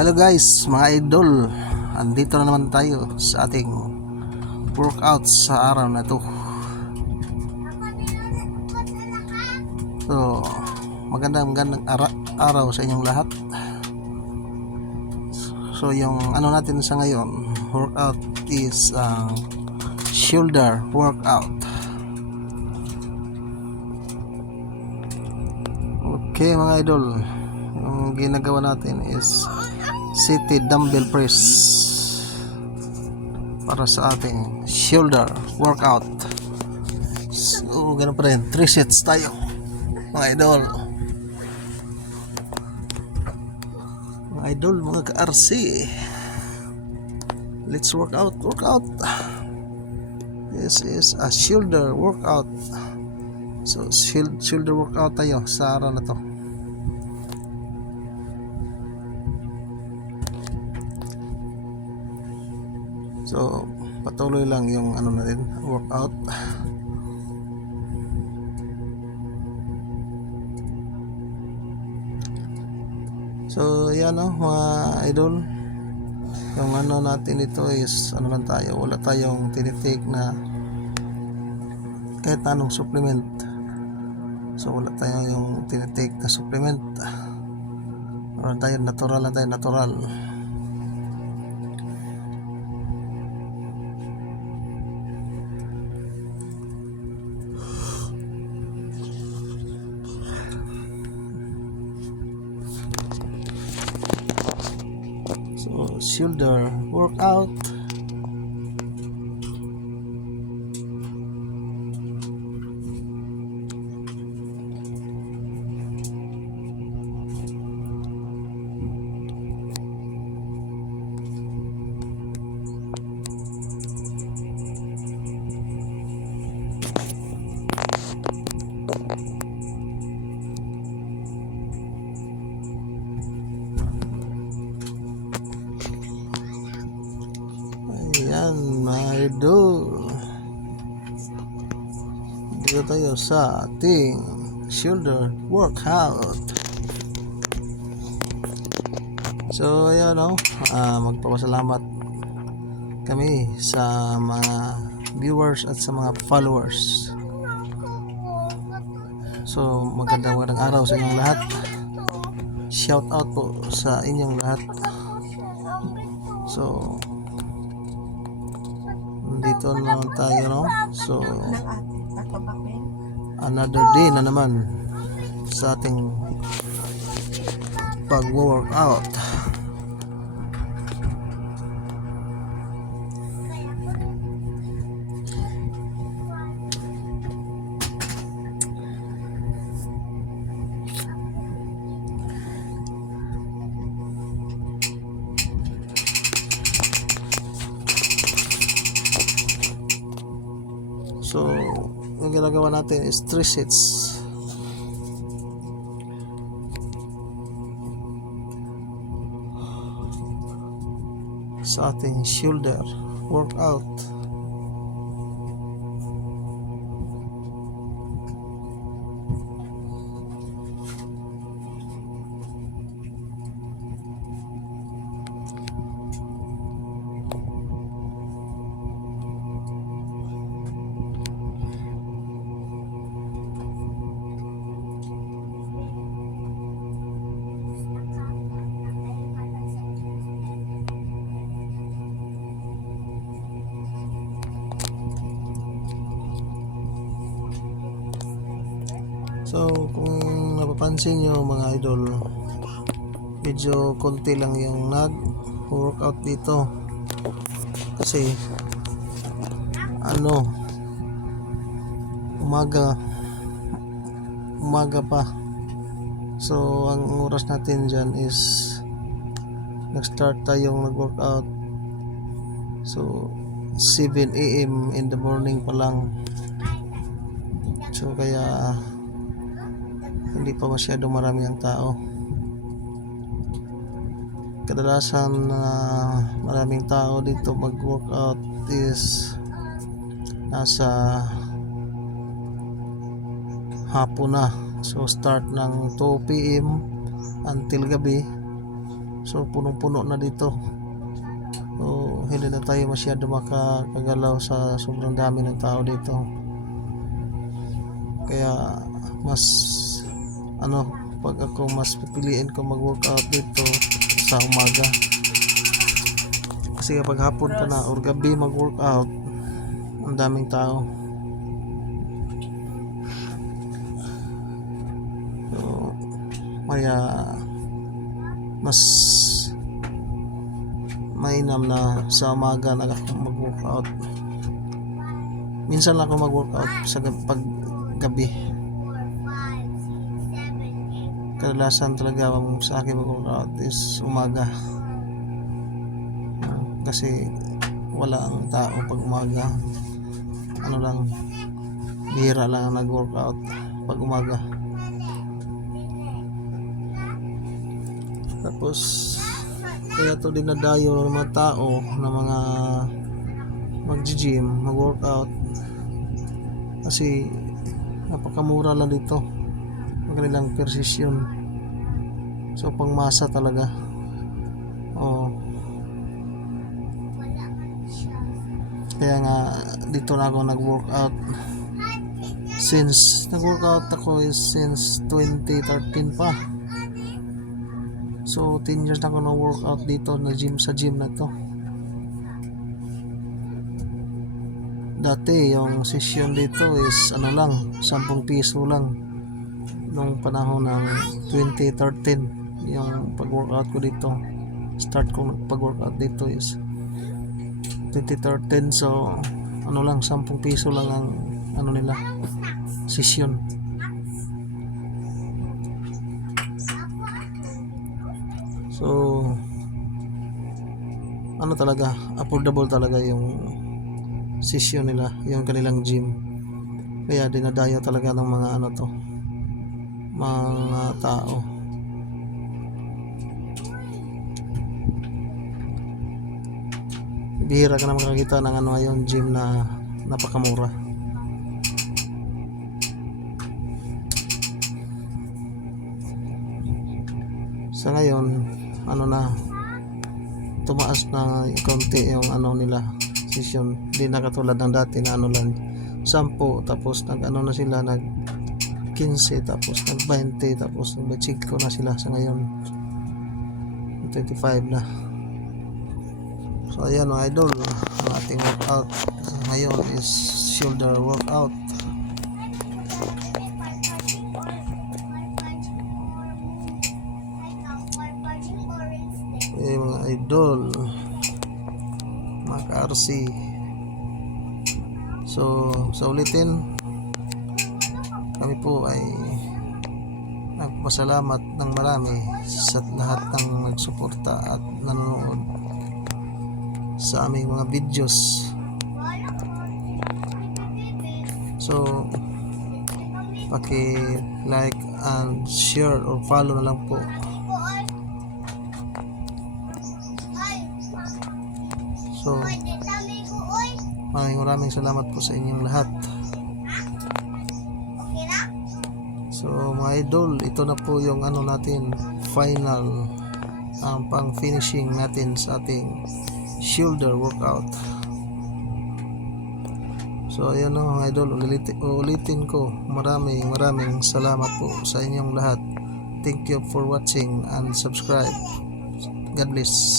Hello guys, mga idol. Andito na naman tayo sa ating workout sa araw na to. So, magandang araw sa inyong lahat. So, yung ano natin sa ngayon, workout is shoulder workout. Okay mga idol, yung ginagawa natin is seated dumbbell press para sa ating shoulder workout. So ganun pa rin, 3 sets tayo mga idol, mga ka-RC. Let's work out. This is a shoulder workout. So shoulder workout tayo sa araw na to. So, patuloy lang yung ano natin, workout. So, yan mga idol. Yung ano natin ito is, ano lang tayo, wala tayong tinitake na kahit anong supplement. So, wala tayong yung tinitake na supplement. Wala tayo, natural. So, shoulder workout. Ayan mga idol, dito tayo sa ating shoulder workout. So ayan magpapasalamat kami sa mga viewers at sa mga followers. So magandang araw sa inyong lahat. Shout out po sa inyong lahat. So dito na naman tayo, no? So another day na naman sa ating pag-workout. So, yung ginagawa natin is 3 sets. Sa ating shoulder workout. So kung napapansin nyo mga idol, medyo konti lang yung nag-workout dito kasi umaga pa. So ang oras natin dyan is nag-start tayong nag-workout, so 7 AM in the morning pa lang. So kaya hindi pa masyado marami ang tao. Kadalasan na maraming tao dito mag-workout is nasa hapon na. So start ng 2 PM until gabi. So punong-puno na dito. So hindi na tayo masyado makakagalaw sa sobrang dami ng tao dito. Kaya mas pag ako mas pipiliin ko mag-workout dito sa umaga. Kasi kapag hapon ka na or gabi mag-workout, ang daming tao. So kaya mas mainam na sa umaga na ako mag-workout. Minsan lang ako mag-workout sa pag gabi. Kadalasan talaga sa akin mag-workout is umaga. Kasi wala ang tao pag umaga. Bihira lang ang nag-workout pag umaga. Tapos kaya to dinadayo ng mga tao na mga mag-gym, mag-workout kasi napakamura lang dito ang kanilang persisyon. So pangmasa talaga. Kaya nga dito na ako nag-workout. Nag-workout ako is since 2013 pa. So 10 years na ako nag-workout dito sa gym na to. Dati yung session dito is 10 piso lang nung panahon ng 2013 yung pag-workout ko dito. Start ko pag-workout dito is 2013. So 10 piso lang ang nila session. So talaga affordable talaga yung session nila, yung kanilang gym. Kaya dinadayo talaga ng mga mga tao. Bihira ka na makakita ng yung gym na napakamura. Sa ngayon tumaas na konti yung nila session. Hindi na katulad ng dati na lang 10, tapos na sila nag 15, tapos nag 20, tapos nag 5 na sila. Sa ngayon 25 na. So ayan mga idol, ang ating workout ngayon is shoulder workout. Mga idol, mga ka-RC. So sa ulitin, kami po ay nagpasalamat ng marami sa lahat ng nagsuporta at nanonood sa aming mga videos. So paki-like and share or follow na lang po. So maraming salamat po sa inyong lahat. So mga idol, ito na po yung natin final, ang pang finishing natin sa ating shoulder workout. So ayan mga idol, ulitin ko, maraming salamat po sa inyong lahat. Thank you for watching and subscribe. God bless.